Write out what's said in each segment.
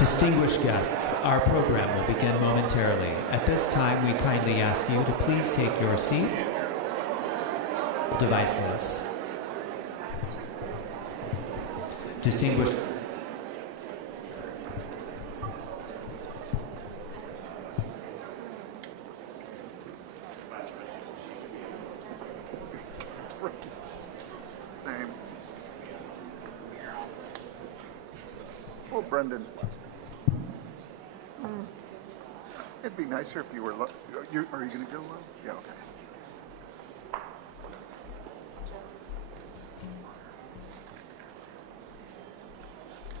Distinguished guests, our program will begin momentarily. At this time, we kindly ask you to please take your seats. Devices. Distinguished. Same. Oh, Brendan. It'd be nicer if you were. Are you going to go low? Yeah. Okay.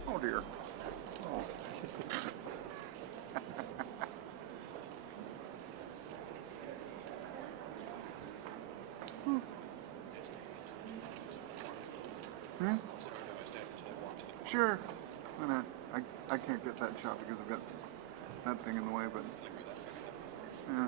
Oh dear. Oh. Hmm? Sure. I can't get that shot because I've got that thing in the way, but yeah.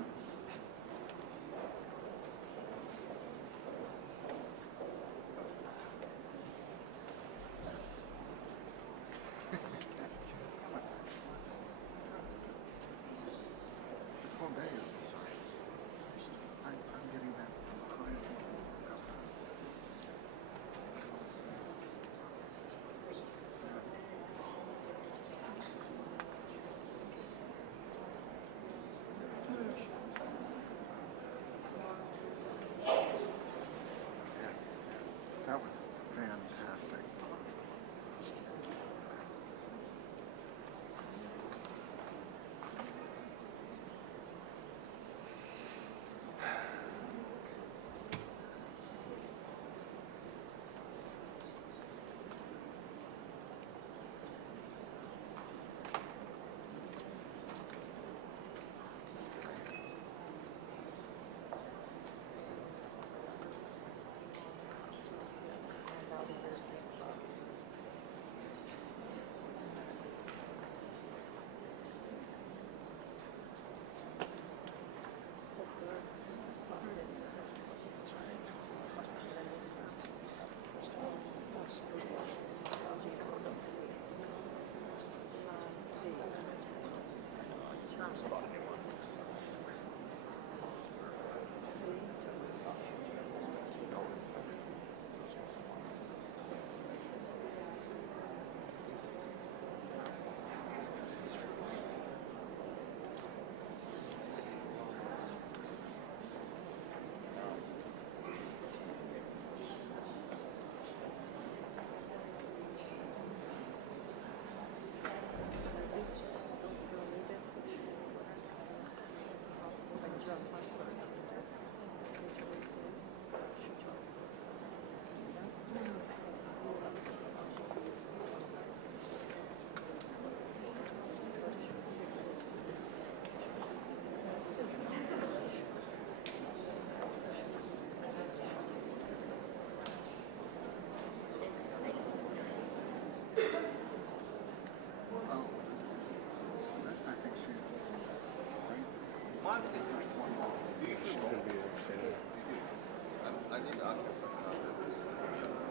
This whole day is I'm getting that crazy. That was fantastic.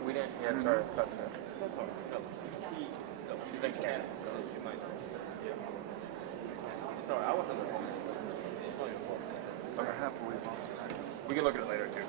We didn't. Yeah, sorry. Cut that. She thinks she can, so she might. Yeah. Sorry, I wasn't there. Okay. Happily lost track. We can look at it later too.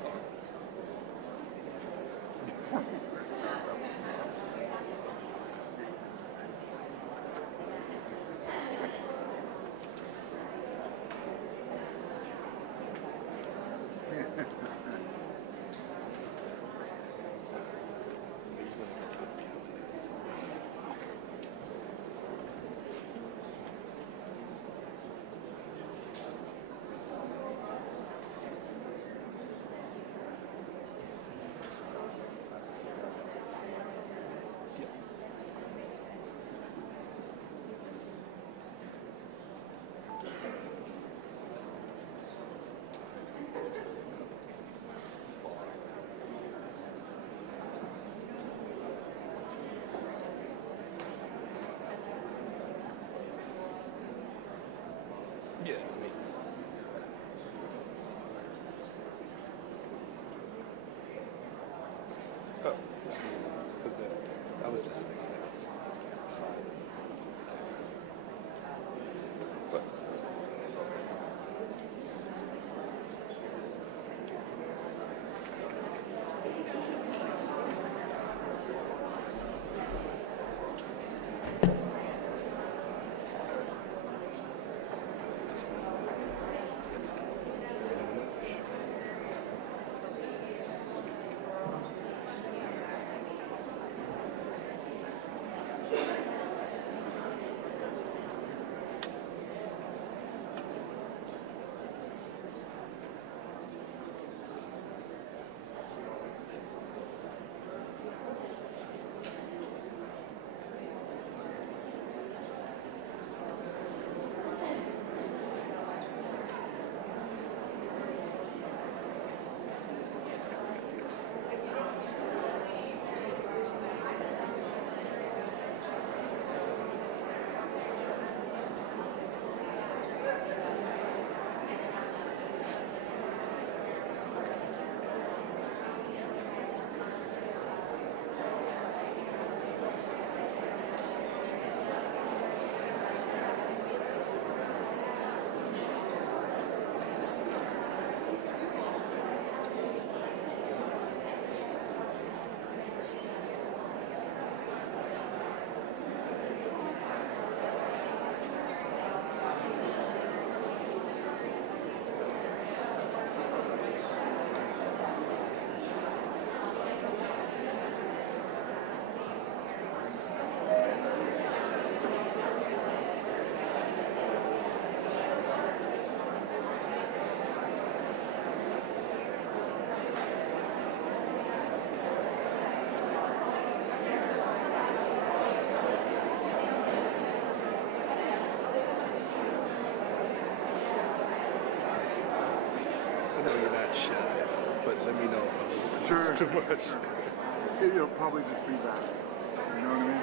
shy, but let me know if I'm moving Sure. too much. Sure. It'll probably just be that. You know what I mean?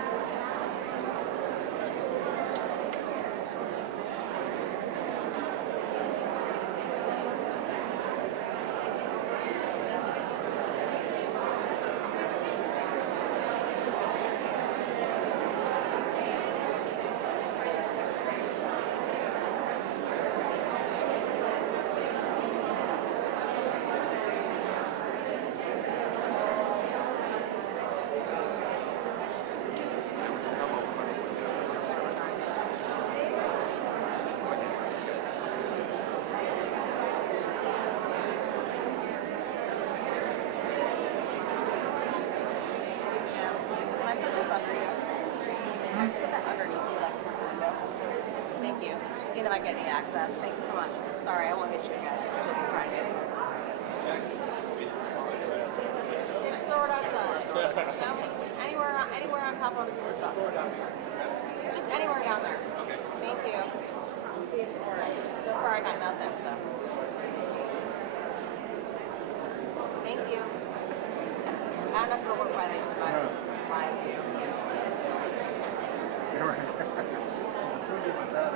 Seeing if I get any access. Thank you so much. Sorry, I won't hit you again. Just trying to. Just throw it outside. Just anywhere on top of the stuff. Just anywhere down there. Okay. Thank you. So far, I got nothing. So. Thank you. I don't know if it'll work by live view. You're right. It's so different that.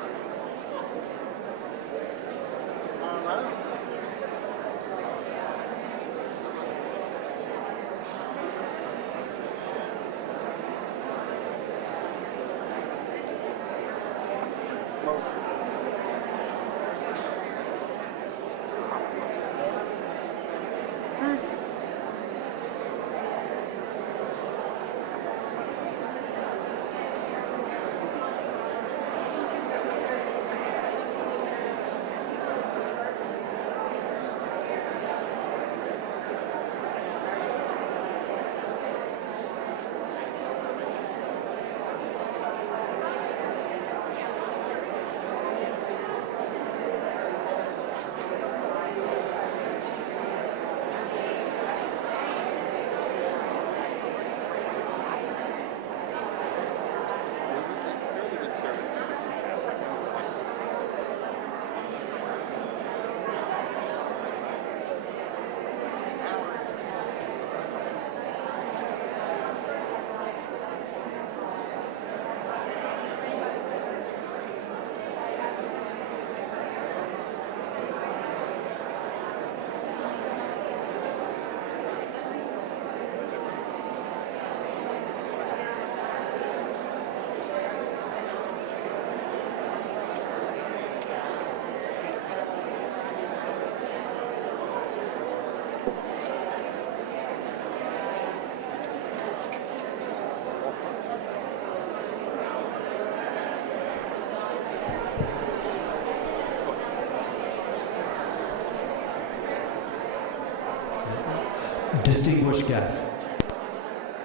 Distinguished guests,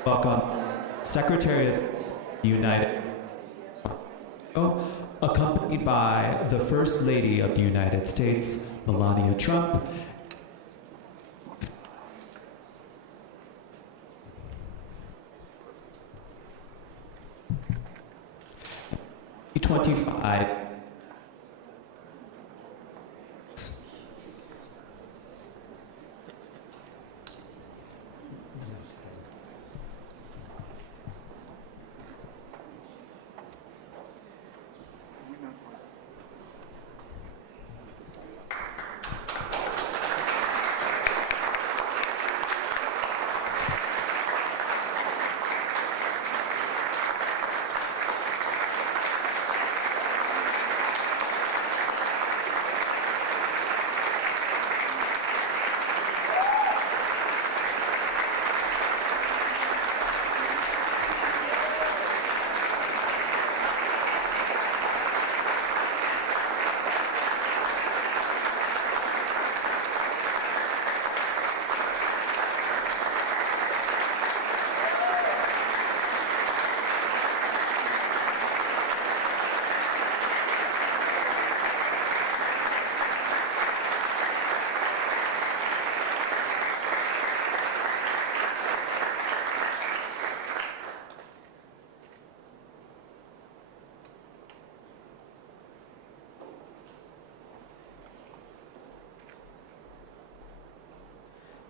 welcome Secretary of the United States, accompanied by the First Lady of the United States, Melania Trump, G25.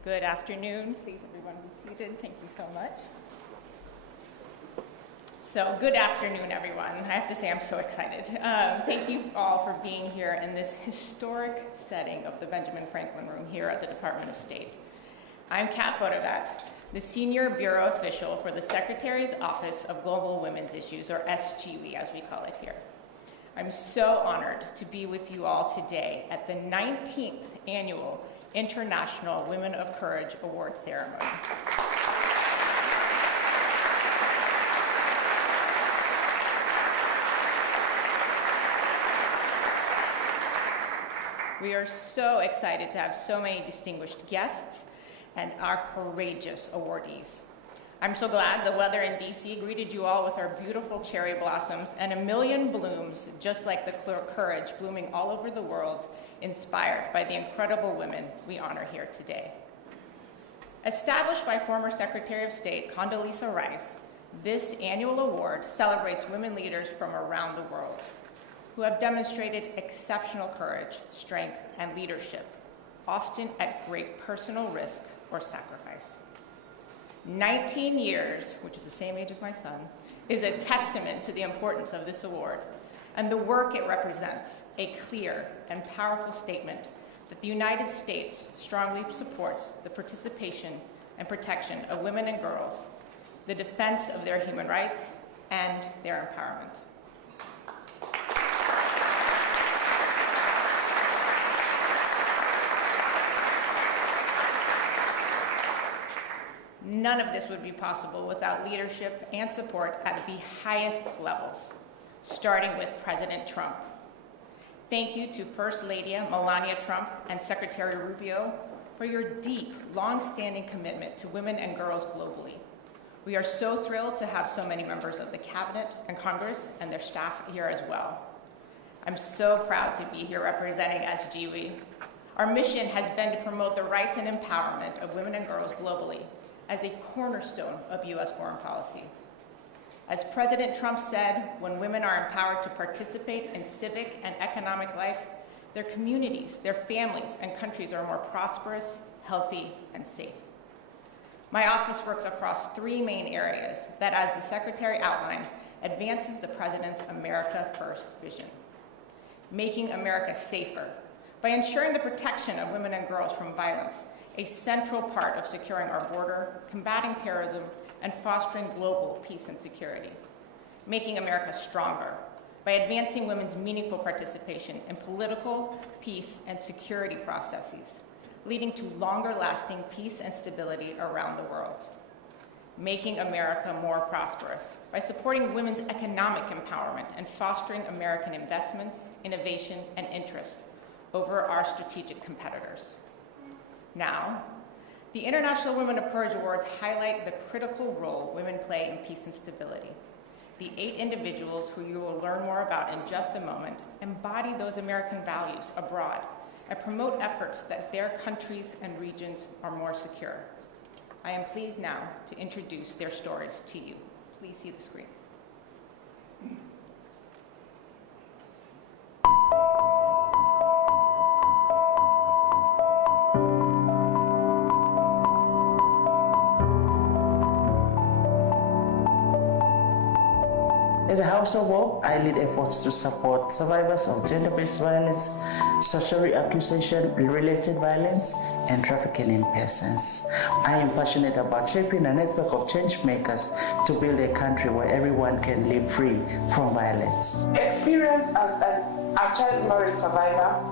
Good afternoon. Please, everyone be seated. Thank you so much. So, good afternoon, everyone. I have to say I'm so excited. Thank you all for being here in this historic setting of the Benjamin Franklin Room here at the Department of State. I'm Kat Fotodat, the Senior Bureau Official for the Secretary's Office of Global Women's Issues, or SGW as we call it here. I'm so honored to be with you all today at the 19th Annual International Women of Courage Award Ceremony. We are so excited to have so many distinguished guests and our courageous awardees. I'm so glad the weather in DC greeted you all with our beautiful cherry blossoms and a million blooms, just like the courage blooming all over the world, inspired by the incredible women we honor here today. Established by former Secretary of State Condoleezza Rice, this annual award celebrates women leaders from around the world who have demonstrated exceptional courage, strength, and leadership, often at great personal risk or sacrifice. 19 years, which is the same age as my son, is a testament to the importance of this award and the work it represents, a clear and powerful statement that the United States strongly supports the participation and protection of women and girls, the defense of their human rights, and their empowerment. None of this would be possible without leadership and support at the highest levels, starting with President Trump. Thank you to First Lady Melania Trump and Secretary Rubio for your deep, long-standing commitment to women and girls globally. We are so thrilled to have so many members of the Cabinet and Congress and their staff here as well. I'm so proud to be here representing SGW. Our mission has been to promote the rights and empowerment of women and girls globally as a cornerstone of U.S. foreign policy. As President Trump said, when women are empowered to participate in civic and economic life, their communities, their families, and countries are more prosperous, healthy, and safe. My office works across three main areas that, as the Secretary outlined, advances the President's America First vision. Making America safer by ensuring the protection of women and girls from violence, a central part of securing our border, combating terrorism, and fostering global peace and security. Making America stronger by advancing women's meaningful participation in political, peace, and security processes, leading to longer-lasting peace and stability around the world. Making America more prosperous by supporting women's economic empowerment and fostering American investments, innovation, and interest over our strategic competitors. Now, the International Women of Courage Awards highlight the critical role women play in peace and stability. The 8 individuals who you will learn more about in just a moment embody those American values abroad and promote efforts that their countries and regions are more secure. I am pleased now to introduce their stories to you. Please see the screen. At the House of Hope, I lead efforts to support survivors of gender-based violence, social accusation-related violence, and trafficking in persons. I am passionate about shaping a network of change makers to build a country where everyone can live free from violence. Experience as a child marriage survivor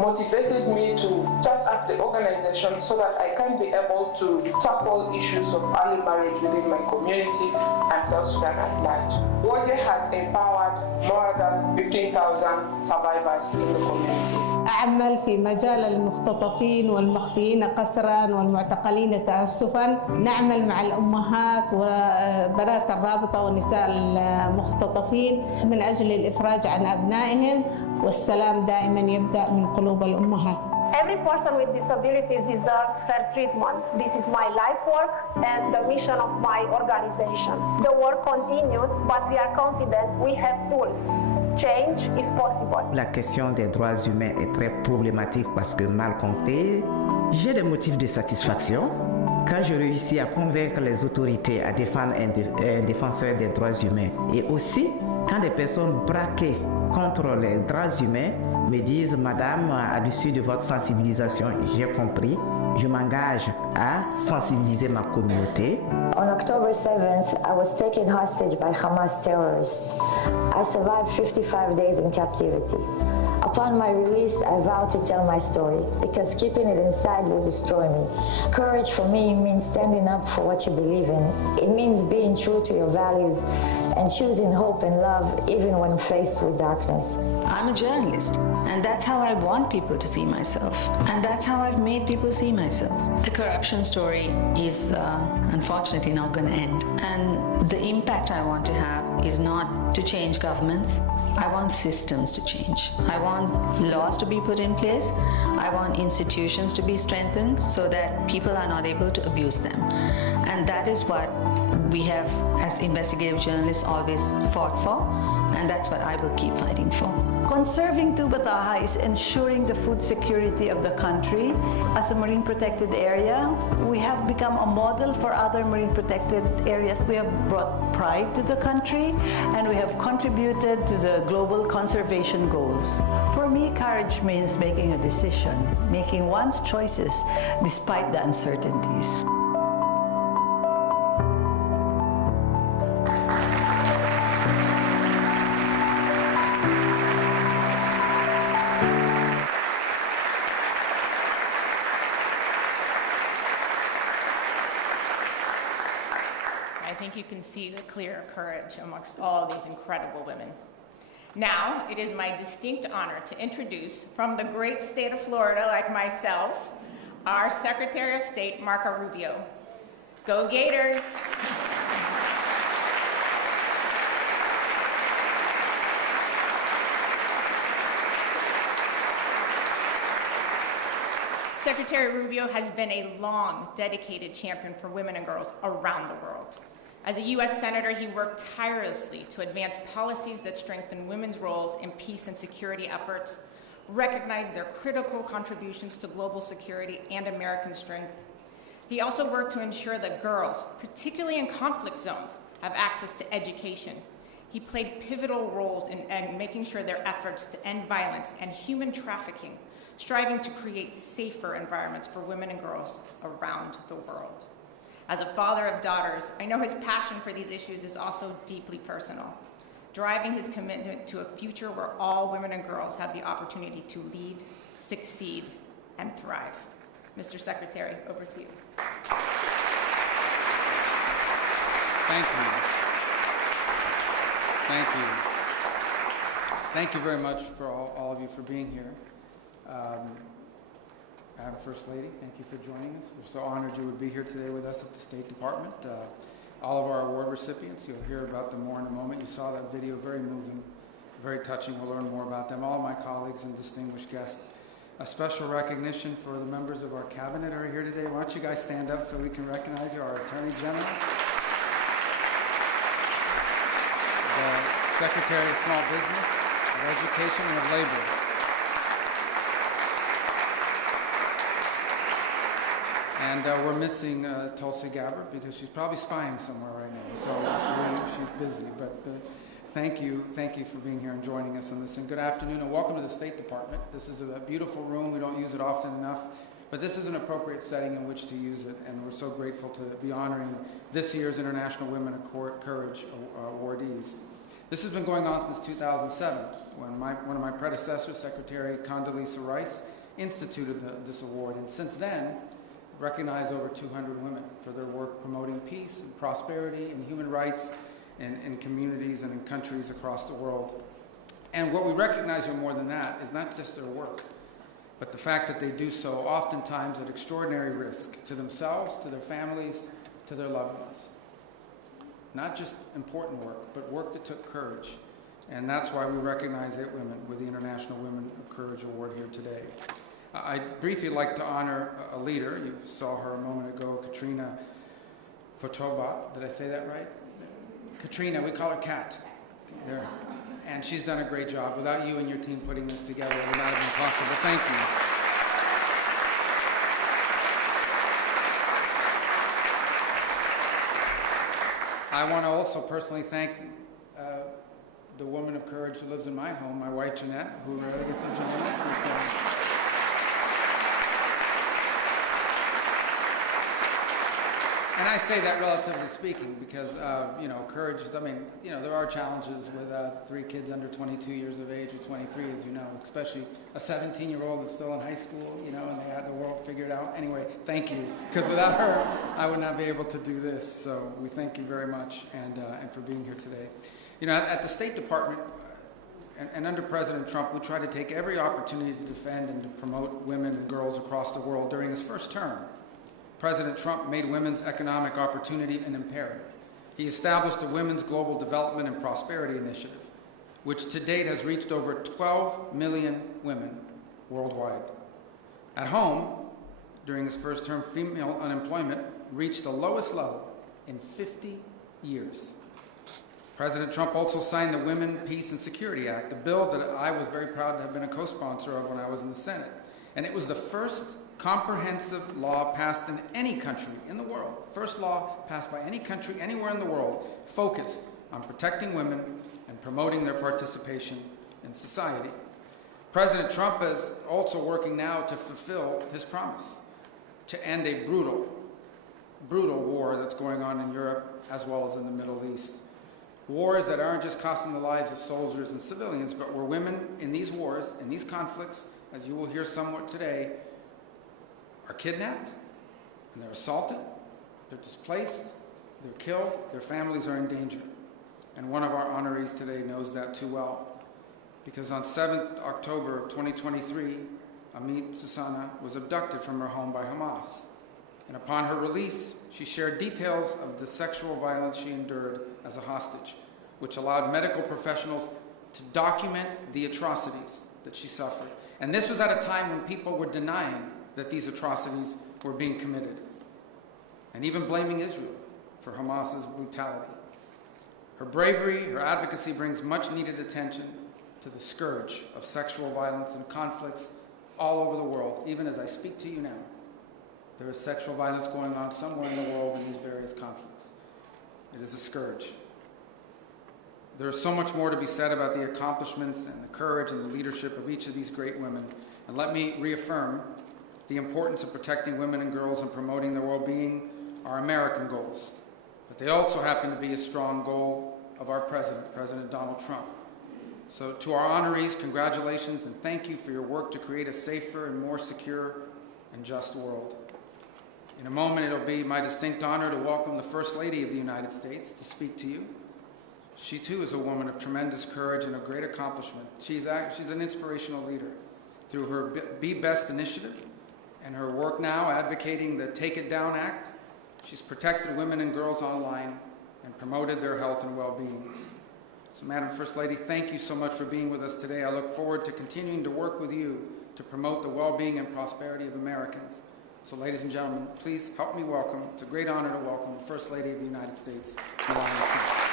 motivated me to start up the organization so that I can be able to tackle issues of early marriage within my community and South Sudan at large. Awardee has empowered more than 15,000 survivors in the community. أعمل في مجال المختطفين والمخفيين قسرا والمعتقلين تأسفا. نعمل مع الأمهات وبنات الرابطة والنساء المختطفين من أجل الإفراج عن أبنائهم، والسلام دائما يبدأ من قلوب الأمهات. Every person with disabilities deserves fair treatment. This is my life work and the mission of my organization. The work continues, but we are confident we have tools. Change is possible. La question des droits humains est très problématique parce que mal compris, j'ai des motifs de satisfaction quand je réussis à convaincre les autorités à défendre un défenseur des droits humains. Et aussi, quand des personnes braquées contre les droits humains me disent « Madame, à l'issue de votre sensibilisation, j'ai compris, je m'engage à sensibiliser ma communauté. » On October 7th, I was taken hostage by Hamas terrorists. I survived 55 days in captivity. Upon my release, I vowed to tell my story because keeping it inside would destroy me. Courage for me means standing up for what you believe in. It means being true to your values and choosing hope and love even when faced with darkness. I'm a journalist, and that's how I want people to see myself. And that's how I've made people see myself. The corruption story is unfortunately not going to end. And the impact I want to have is not to change governments. I want systems to change. I want laws to be put in place. I want institutions to be strengthened so that people are not able to abuse them. And that is what we have, as investigative journalists, always fought for, and that's what I will keep fighting for. Conserving Tubataha is ensuring the food security of the country. As a marine protected area, we have become a model for other marine protected areas. We have brought pride to the country, and we have contributed to the global conservation goals. For me, courage means making a decision, making one's choices despite the uncertainties. I think you can see the clear courage amongst all these incredible women. Now, it is my distinct honor to introduce, from the great state of Florida, like myself, our Secretary of State, Marco Rubio. Go Gators! Secretary Rubio has been a long, dedicated champion for women and girls around the world. As a U.S. Senator, he worked tirelessly to advance policies that strengthen women's roles in peace and security efforts, recognize their critical contributions to global security and American strength. He also worked to ensure that girls, particularly in conflict zones, have access to education. He played pivotal roles in making sure their efforts to end violence and human trafficking, striving to create safer environments for women and girls around the world. As a father of daughters, I know his passion for these issues is also deeply personal, driving his commitment to a future where all women and girls have the opportunity to lead, succeed, and thrive. Mr. Secretary, over to you. Thank you. Thank you. Thank you very much for all of you for being here. Madam First Lady, thank you for joining us. We're so honored you would be here today with us at the State Department. All of our award recipients, you'll hear about them more in a moment. You saw that video, very moving, very touching. We'll learn more about them. All of my colleagues and distinguished guests. A special recognition for the members of our cabinet who are here today. Why don't you guys stand up so we can recognize you? Our Attorney General, the Secretary of Small Business, of Education, and of Labor. And we're missing Tulsi Gabbard because she's probably spying somewhere right now, so she's busy. But thank you for being here and joining us on this. And good afternoon and welcome to the State Department. This is a beautiful room. We don't use it often enough, but this is an appropriate setting in which to use it. And we're so grateful to be honoring this year's International Women of Courage awardees. This has been going on since 2007 when one of my predecessors, Secretary Condoleezza Rice, instituted this award. And since then, recognized over 200 women for their work promoting peace and prosperity and human rights in communities and in countries across the world. And what we recognize more than that is not just their work, but the fact that they do so oftentimes at extraordinary risk to themselves, to their families, to their loved ones. Not just important work, but work that took courage. And that's why we recognize 8 women with the International Women of Courage Award here today. I'd briefly like to honor a leader. You saw her a moment ago, Katrina Fotova. Did I say that right? Katrina, we call her Kat. There. And she's done a great job. Without you and your team putting this together, it would not have been possible. Thank you. I want to also personally thank the woman of courage who lives in my home, my wife Jeanette, who gets to join us. And I say that relatively speaking because, you know, courage is, I mean, you know, there are challenges with 3 kids under 22 years of age or 23, as you know, especially a 17-year-old that's still in high school, you know, and they have the world figured out. Anyway, thank you, because without her, I would not be able to do this. So we thank you very much and for being here today. You know, at the State Department and under President Trump, we try to take every opportunity to defend and to promote women and girls across the world. During his first term, President Trump made women's economic opportunity an imperative. He established the Women's Global Development and Prosperity Initiative, which to date has reached over 12 million women worldwide. At home, during his first term, female unemployment reached the lowest level in 50 years. President Trump also signed the Women, Peace, and Security Act, a bill that I was very proud to have been a co-sponsor of when I was in the Senate. And it was the first comprehensive law passed in any country in the world, first law passed by any country anywhere in the world, focused on protecting women and promoting their participation in society. President Trump is also working now to fulfill his promise to end a brutal war that's going on in Europe as well as in the Middle East. Wars that aren't just costing the lives of soldiers and civilians, but where women in these wars, in these conflicts, as you will hear somewhat today, are kidnapped, and they're assaulted, they're displaced, they're killed, their families are in danger. And one of our honorees today knows that too well, because on 7th October of 2023, Amit Susana was abducted from her home by Hamas. And upon her release, she shared details of the sexual violence she endured as a hostage, which allowed medical professionals to document the atrocities that she suffered. And this was at a time when people were denying that these atrocities were being committed, and even blaming Israel for Hamas's brutality. Her bravery, her advocacy brings much needed attention to the scourge of sexual violence and conflicts all over the world. Even as I speak to you now, there is sexual violence going on somewhere in the world in these various conflicts. It is a scourge. There is so much more to be said about the accomplishments and the courage and the leadership of each of these great women. And let me reaffirm the importance of protecting women and girls and promoting their well-being are American goals. But they also happen to be a strong goal of our president, President Donald Trump. So to our honorees, congratulations and thank you for your work to create a safer and more secure and just world. In a moment, it'll be my distinct honor to welcome the First Lady of the United States to speak to you. She too is a woman of tremendous courage and a great accomplishment. She's an inspirational leader. Through her Be Best initiative and her work now advocating the Take It Down Act, she's protected women and girls online and promoted their health and well-being. So, Madam First Lady, thank you so much for being with us today. I look forward to continuing to work with you to promote the well-being and prosperity of Americans. So, ladies and gentlemen, please help me welcome, it's a great honor to welcome the First Lady of the United States, Melania Trump.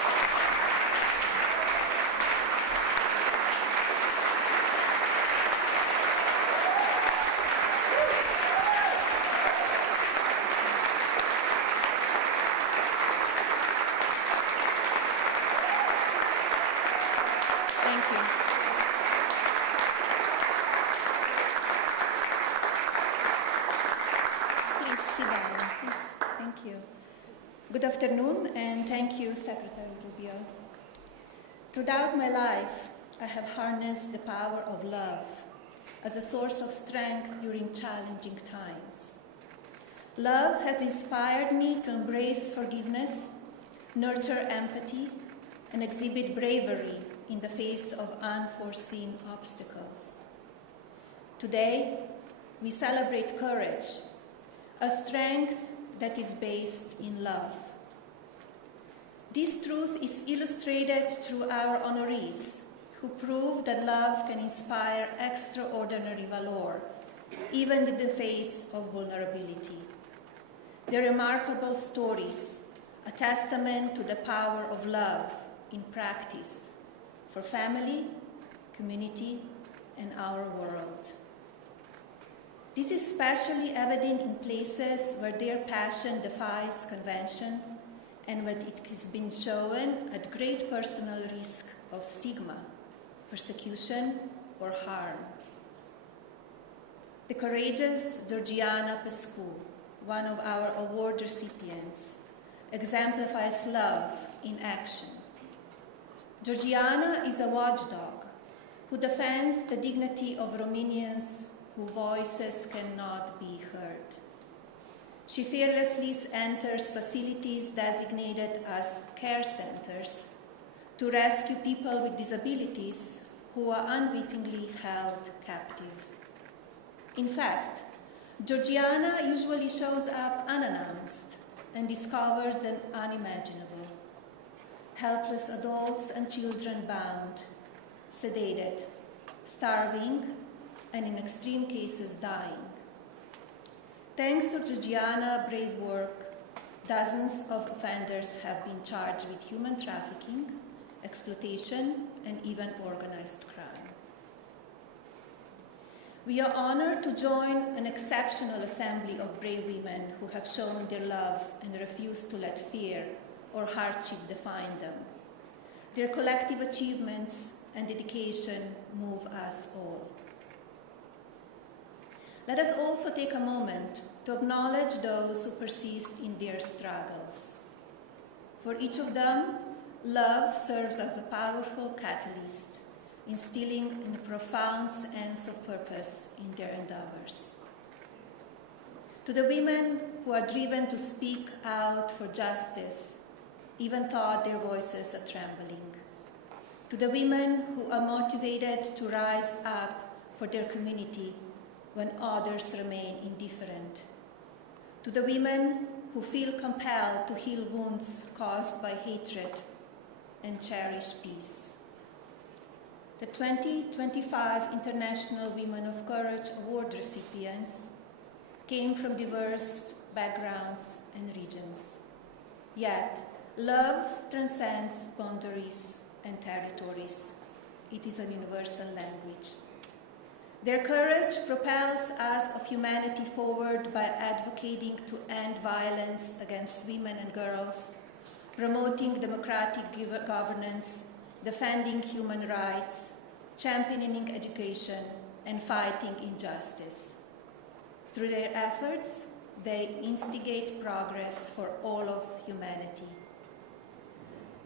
Good afternoon, and thank you, Secretary Rubio. Throughout my life, I have harnessed the power of love as a source of strength during challenging times. Love has inspired me to embrace forgiveness, nurture empathy, and exhibit bravery in the face of unforeseen obstacles. Today, we celebrate courage, a strength that is based in love. This truth is illustrated through our honorees, who prove that love can inspire extraordinary valor even in the face of vulnerability. Their remarkable stories, a testament to the power of love in practice for family, community, and our world. This is especially evident in places where their passion defies convention and when it has been shown at great personal risk of stigma, persecution, or harm. The courageous Georgiana Pescu, one of our award recipients, exemplifies love in action. Georgiana is a watchdog who defends the dignity of Romanians whose voices cannot be heard. She fearlessly enters facilities designated as care centers to rescue people with disabilities who are unwittingly held captive. In fact, Georgiana usually shows up unannounced and discovers the unimaginable. Helpless adults and children bound, sedated, starving, and in extreme cases dying. Thanks to Georgiana's brave work, dozens of offenders have been charged with human trafficking, exploitation, and even organized crime. We are honored to join an exceptional assembly of brave women who have shown their love and refuse to let fear or hardship define them. Their collective achievements and dedication move us all. Let us also take a moment to acknowledge those who persist in their struggles. For each of them, love serves as a powerful catalyst, instilling a profound sense of purpose in their endeavors. To the women who are driven to speak out for justice, even though their voices are trembling. To the women who are motivated to rise up for their community when others remain indifferent. To the women who feel compelled to heal wounds caused by hatred and cherish peace. The 2025 International Women of Courage Award recipients came from diverse backgrounds and regions. Yet, love transcends boundaries and territories. It is a universal language. Their courage propels us of humanity forward by advocating to end violence against women and girls, promoting democratic governance, defending human rights, championing education, and fighting injustice. Through their efforts, they instigate progress for all of humanity.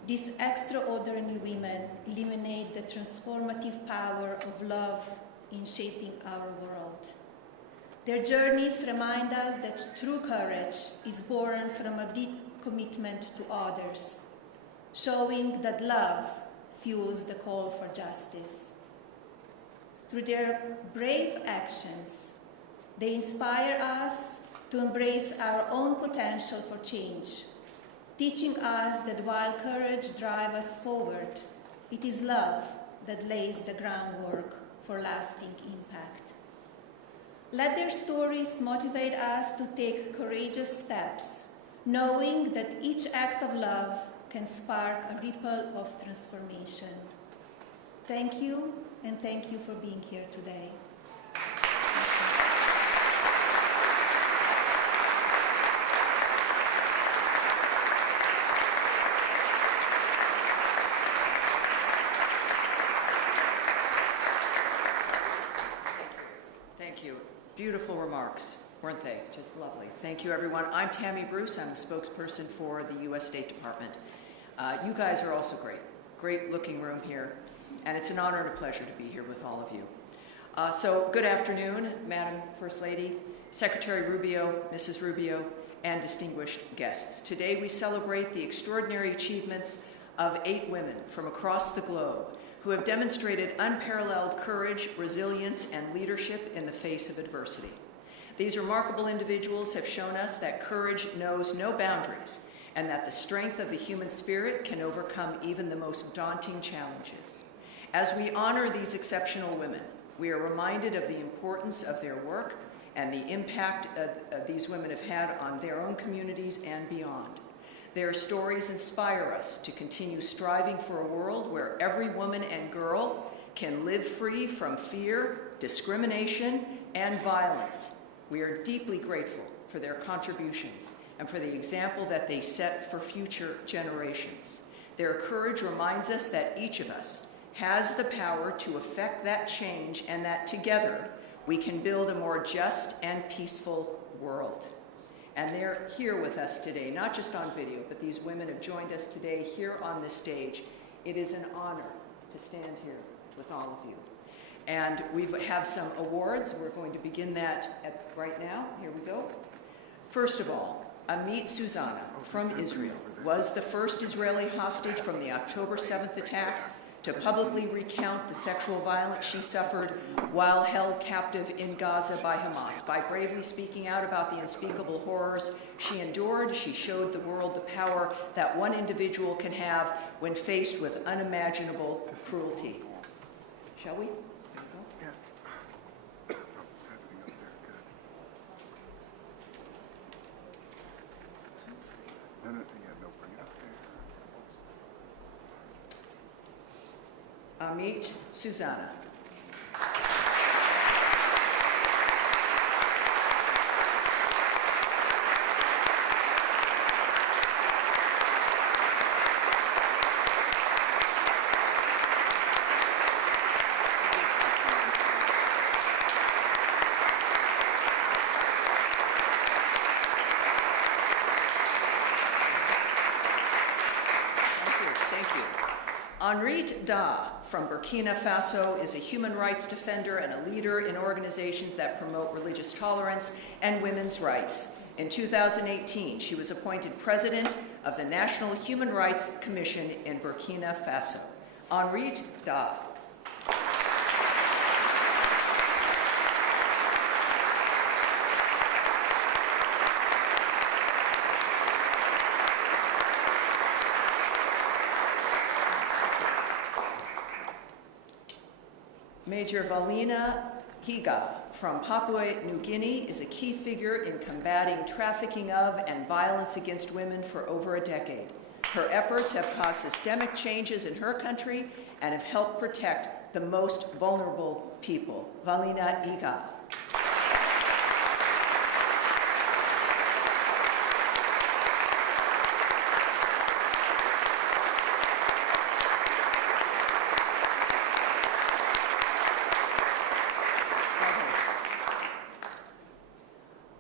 These extraordinary women illuminate the transformative power of love in shaping our world. Their journeys remind us that true courage is born from a deep commitment to others, showing that love fuels the call for justice. Through their brave actions, they inspire us to embrace our own potential for change, teaching us that while courage drives us forward, it is love that lays the groundwork for lasting impact. Let their stories motivate us to take courageous steps, knowing that each act of love can spark a ripple of transformation. Thank you, and thank you for being here today. Beautiful remarks, weren't they? Just lovely. Thank you, everyone. I'm Tammy Bruce. I'm the spokesperson for the U.S. State Department. You guys are also great. Great looking room here. And it's an honor and a pleasure to be here with all of you. So good afternoon, Madam First Lady, Secretary Rubio, Mrs. Rubio, and distinguished guests. Today we celebrate the extraordinary achievements of 8 women from across the globe who have demonstrated unparalleled courage, resilience, and leadership in the face of adversity. These remarkable individuals have shown us that courage knows no boundaries and that the strength of the human spirit can overcome even the most daunting challenges. As we honor these exceptional women, We are reminded of the importance of their work and the impact these women have had on their own communities and beyond. Their stories inspire us to continue striving for a world where every woman and girl can live free from fear, discrimination, and violence. We are deeply grateful for their contributions and for the example that they set for future generations. Their courage reminds us that each of us has the power to effect that change and that together we can build a more just and peaceful world. And they're here with us today, not just on video, but these women have joined us today here on this stage. It is an honor to stand here with all of you. And we have some awards. We're going to begin that right now. Here we go. First of all, Amit Susana from Israel was the first Israeli hostage from the October 7th attack to publicly recount the sexual violence she suffered while held captive in Gaza by Hamas. By bravely speaking out about the unspeakable horrors she endured, she showed the world the power that one individual can have when faced with unimaginable cruelty. Shall we? Amit Susana. Henriette Da from Burkina Faso is a human rights defender and a leader in organizations that promote religious tolerance and women's rights. In 2018, she was appointed president of the National Human Rights Commission in Burkina Faso. Henriette Da. Major Valina Higa from Papua New Guinea is a key figure in combating trafficking of and violence against women for over a decade. Her efforts have caused systemic changes in her country and have helped protect the most vulnerable people. Valina Higa.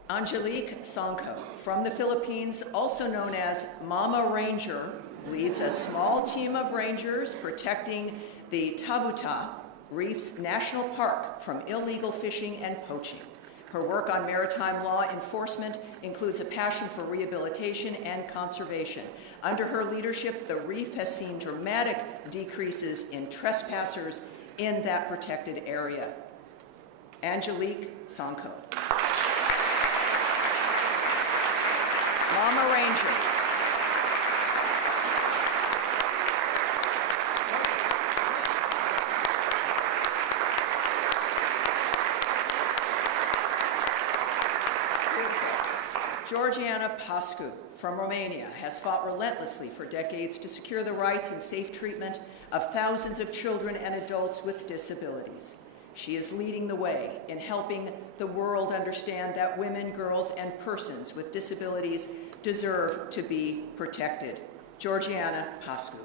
Angelique Sanko from the Philippines, also known as Mama Ranger, leads a small team of rangers protecting the Tabuta Reefs National Park from illegal fishing and poaching. Her work on maritime law enforcement includes a passion for rehabilitation and conservation. Under her leadership, the reef has seen dramatic decreases in trespassers in that protected area. Angelique Sanko. Mama Ranger. Georgiana Pascu from Romania has fought relentlessly for decades to secure the rights and safe treatment of thousands of children and adults with disabilities. She is leading the way in helping the world understand that women, girls, and persons with disabilities deserve to be protected. Georgiana Pascu.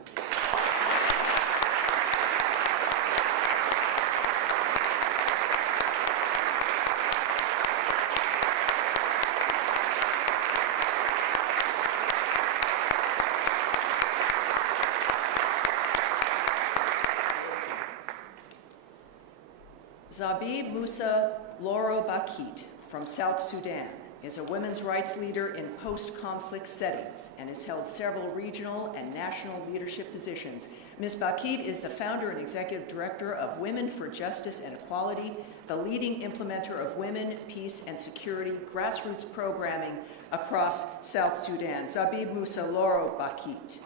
Zabib Musa Loro Bakit from South Sudan is a women's rights leader in post-conflict settings and has held several regional and national leadership positions. Ms. Bakit is the founder and executive director of Women for Justice and Equality, the leading implementer of women, peace, and security grassroots programming across South Sudan. Zabib Musa Loro Bakit.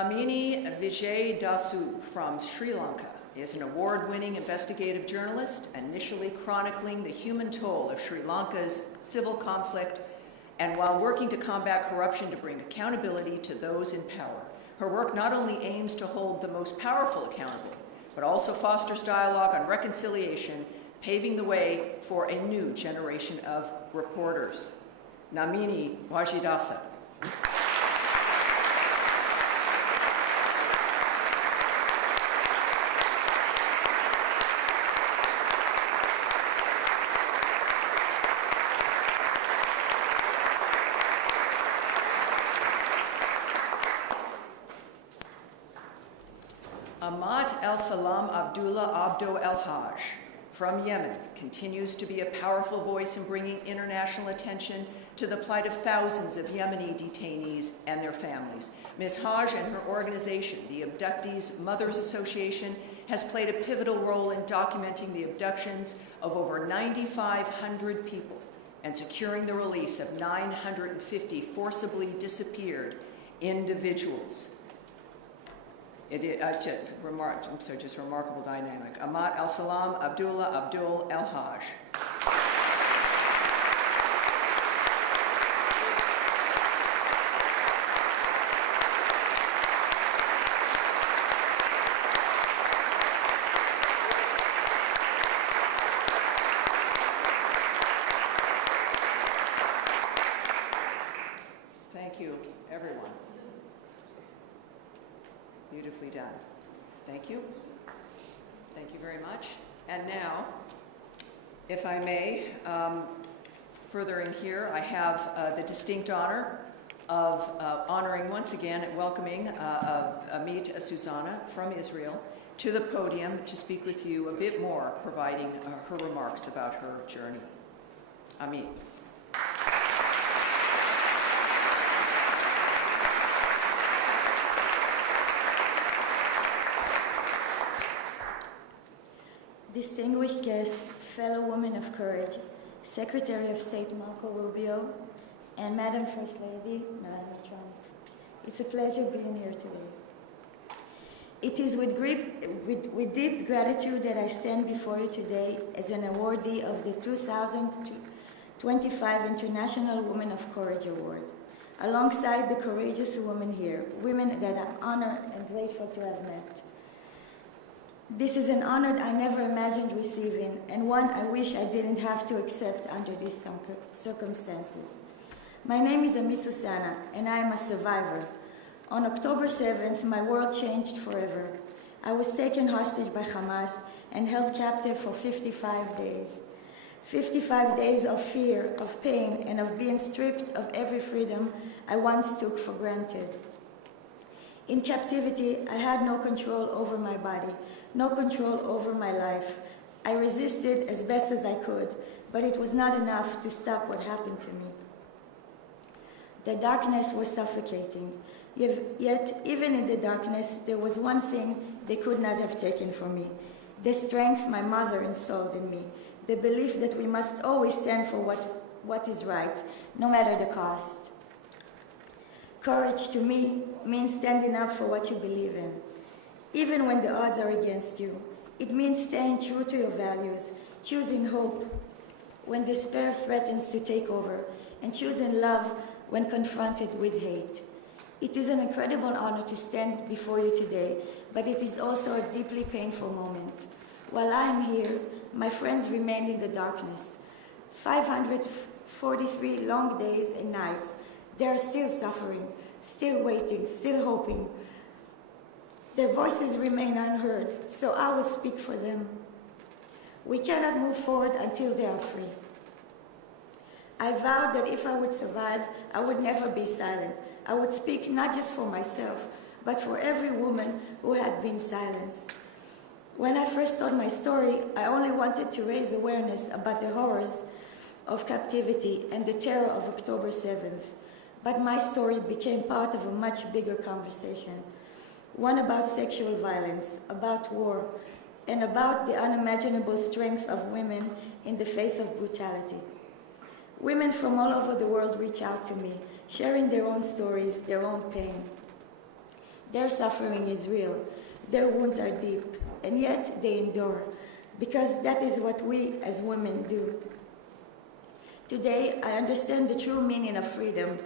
Namini Vijay Dasu from Sri Lanka is an award-winning investigative journalist, initially chronicling the human toll of Sri Lanka's civil conflict, and while working to combat corruption to bring accountability to those in power. Her work not only aims to hold the most powerful accountable, but also fosters dialogue on reconciliation, paving the way for a new generation of reporters. Namini Wajidasa. Ahmad El-Salam Abdullah Abdo El-Haj from Yemen continues to be a powerful voice in bringing international attention to the plight of thousands of Yemeni detainees and their families. Ms. Haj and her organization, the Abductees Mothers Association, has played a pivotal role in documenting the abductions of over 9,500 people and securing the release of 950 forcibly disappeared individuals. It is just remarkable dynamic. Ahmad El-Salam Abdullah Abdul El-Haj. Thank you, everyone. Beautifully done. Thank you. Thank you very much. And now, if I may, further in here, I have the distinct honor of honoring once again and welcoming Amit Susana from Israel to the podium to speak with you a bit more, providing her remarks about her journey. Amit. Distinguished guests, fellow women of courage, Secretary of State Marco Rubio, and Madam First Lady Melania Trump. It's a pleasure being here today. It is with deep gratitude that I stand before you today as an awardee of the 2025 International Women of Courage Award, alongside the courageous women here, women that I'm honored and grateful to have met. This is an honor I never imagined receiving, and one I wish I didn't have to accept under these circumstances. My name is Amit Susana, and I am a survivor. On October 7th, my world changed forever. I was taken hostage by Hamas and held captive for 55 days. 55 days of fear, of pain, and of being stripped of every freedom I once took for granted. In captivity, I had no control over my body, no control over my life. I resisted as best as I could, but it was not enough to stop what happened to me. The darkness was suffocating, yet even in the darkness, there was one thing they could not have taken from me: the strength my mother installed in me, the belief that we must always stand for what is right, no matter the cost. Courage to me means standing up for what you believe in, even when the odds are against you. It means staying true to your values, choosing hope when despair threatens to take over, and choosing love when confronted with hate. It is an incredible honor to stand before you today, but it is also a deeply painful moment. While I am here, my friends remain in the darkness. 543 long days and nights. They are still suffering, still waiting, still hoping. Their voices remain unheard, so I will speak for them. We cannot move forward until they are free. I vowed that if I would survive, I would never be silent. I would speak not just for myself, but for every woman who had been silenced. When I first told my story, I only wanted to raise awareness about the horrors of captivity and the terror of October 7th. But my story became part of a much bigger conversation, one about sexual violence, about war, and about the unimaginable strength of women in the face of brutality. Women from all over the world reach out to me, sharing their own stories, their own pain. Their suffering is real. Their wounds are deep, and yet they endure, because that is what we as women do. Today, I understand the true meaning of freedom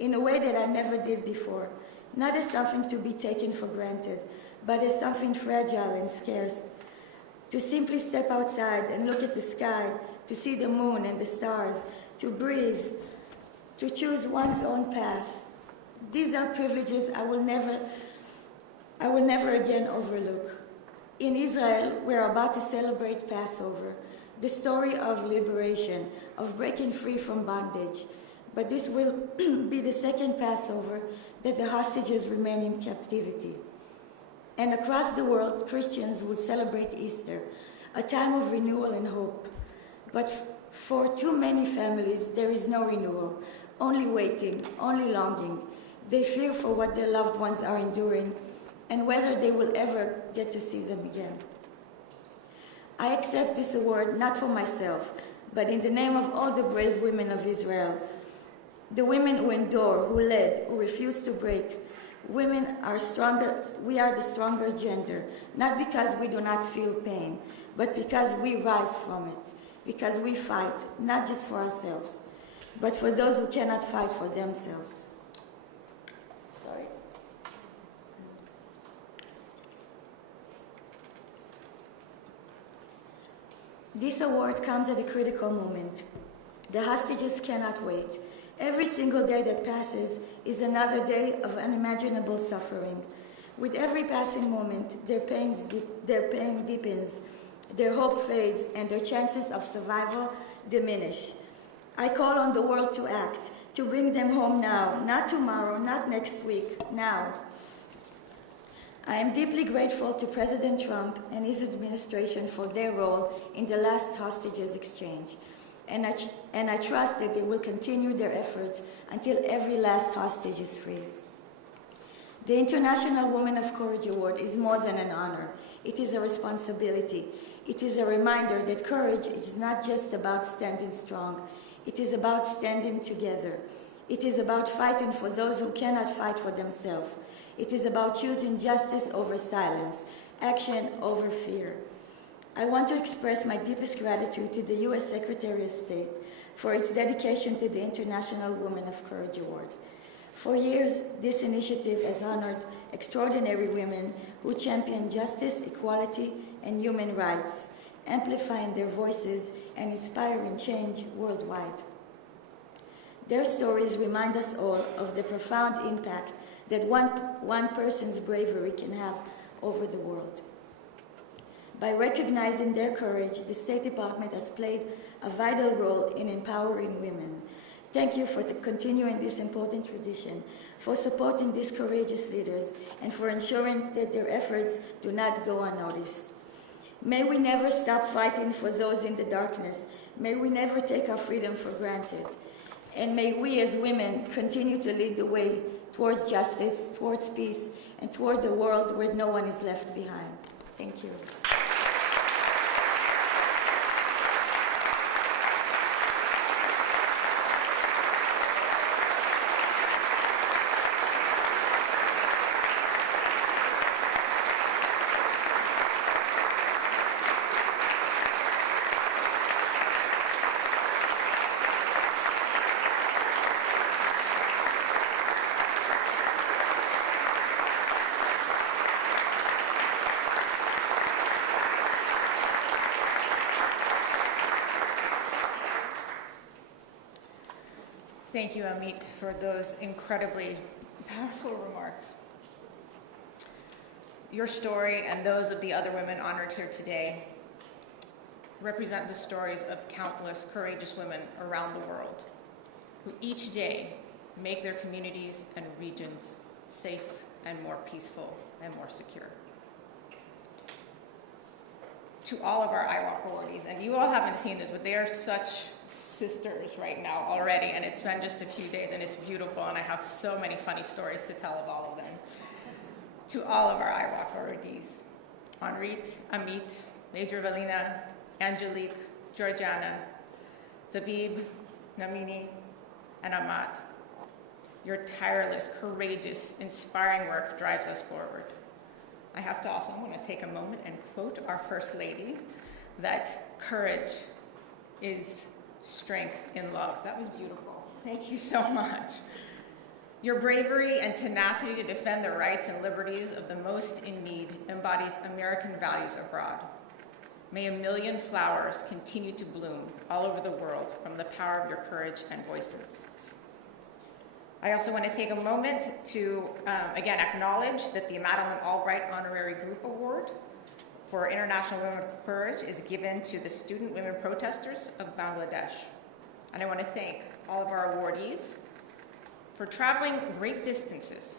in a way that I never did before, not as something to be taken for granted, but as something fragile and scarce. To simply step outside and look at the sky, to see the moon and the stars, to breathe, to choose one's own path. These are privileges I will never again overlook. In Israel, we're about to celebrate Passover, the story of liberation, of breaking free from bondage. But this will be the second Passover that the hostages remain in captivity. And across the world, Christians will celebrate Easter, a time of renewal and hope. But for too many families, there is no renewal, only waiting, only longing. They fear for what their loved ones are enduring and whether they will ever get to see them again. I accept this award not for myself, but in the name of all the brave women of Israel, the women who endure, who led, who refuse to break. Women are stronger, we are the stronger gender, not because we do not feel pain, but because we rise from it, because we fight, not just for ourselves, but for those who cannot fight for themselves. Sorry. This award comes at a critical moment. The hostages cannot wait. Every single day that passes is another day of unimaginable suffering. With every passing moment, their pain deepens, their hope fades, and their chances of survival diminish. I call on the world to act, to bring them home now, not tomorrow, not next week, now. I am deeply grateful to President Trump and his administration for their role in the last hostages exchange. And I trust that they will continue their efforts until every last hostage is free. The International Women of Courage Award is more than an honor. It is a responsibility. It is a reminder that courage is not just about standing strong. It is about standing together. It is about fighting for those who cannot fight for themselves. It is about choosing justice over silence, action over fear. I want to express my deepest gratitude to the U.S. Secretary of State for its dedication to the International Women of Courage Award. For years, this initiative has honored extraordinary women who champion justice, equality, and human rights, amplifying their voices and inspiring change worldwide. Their stories remind us all of the profound impact that one person's bravery can have over the world. By recognizing their courage, the State Department has played a vital role in empowering women. Thank you for continuing this important tradition, for supporting these courageous leaders, and for ensuring that their efforts do not go unnoticed. May we never stop fighting for those in the darkness. May we never take our freedom for granted. And may we as women continue to lead the way towards justice, towards peace, and toward a world where no one is left behind. Thank you. Thank you, Amit, for those incredibly powerful remarks. Your story and those of the other women honored here today represent the stories of countless courageous women around the world who each day make their communities and regions safe and more peaceful and more secure. To all of our IWOC awardees, and you all haven't seen this, but they are such sisters right now already, and it's been just a few days, and it's beautiful, and I have so many funny stories to tell of all of them. To all of our IWOC awardees, Henrit, Amit, Major Valina, Angelique, Georgiana, Zabib, Namini, and Ahmad, Your tireless, courageous, inspiring work drives us forward. I have to also want to take a moment and quote our First Lady that courage is strength in love. That was beautiful. Thank you so much. Your bravery and tenacity to defend the rights and liberties of the most in need embodies American values abroad. May a million flowers continue to bloom all over the world from the power of your courage and voices. I also want to take a moment to, again, acknowledge that the Madeleine Albright Honorary Group Award for International Women of Courage is given to the student women protesters of Bangladesh. And I want to thank all of our awardees for traveling great distances,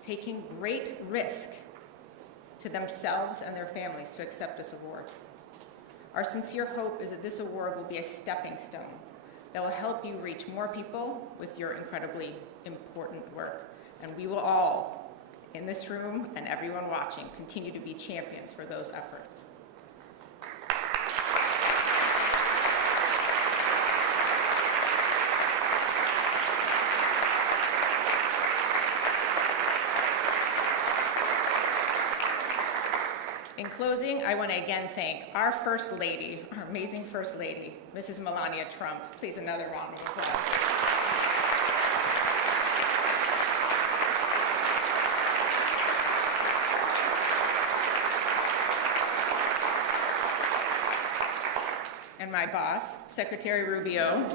taking great risk to themselves and their families to accept this award. Our sincere hope is that this award will be a stepping stone that will help you reach more people with your incredibly important work. And we will all, in this room and everyone watching, continue to be champions for those efforts. In closing, I want to again thank our First Lady, our amazing First Lady, Mrs. Melania Trump. Please, another round of applause. And my boss, Secretary Rubio.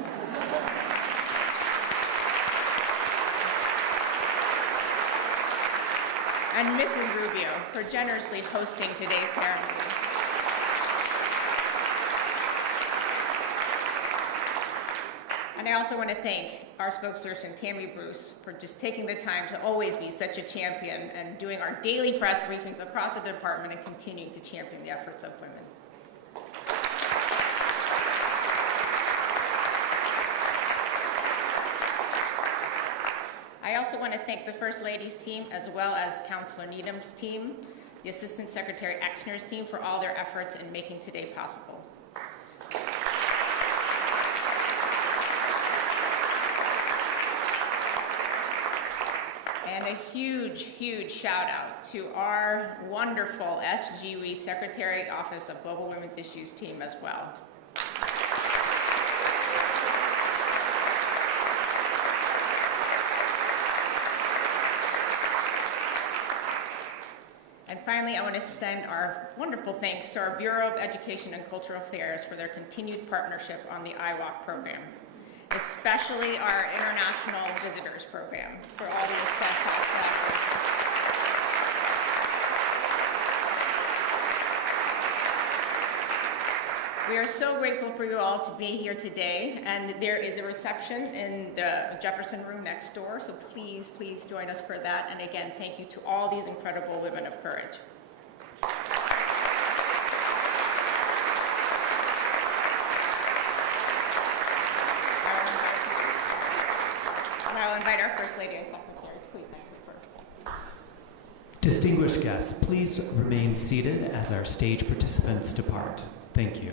And Mrs. Rubio for generously hosting today's ceremony. And I also want to thank our spokesperson, Tammy Bruce, for just taking the time to always be such a champion and doing our daily press briefings across the department and continuing to champion the efforts of women. I also want to thank the First Lady's team, as well as Councilor Needham's team, the Assistant Secretary Exner's team, for all their efforts in making today possible. And a huge, huge shout out to our wonderful SGWE Secretary Office of Global Women's Issues team as well. And finally, I want to extend our wonderful thanks to our Bureau of Education and Cultural Affairs for their continued partnership on the IWalk program, especially our International Visitors Program for all the essential collaboration. We are so grateful for you all to be here today, and there is a reception in the Jefferson room next door, so please, please join us for that. And again, thank you to all these incredible women of courage. I'll invite our First Lady and Secretary to please answer first. Distinguished guests, please remain seated as our stage participants depart. Thank you.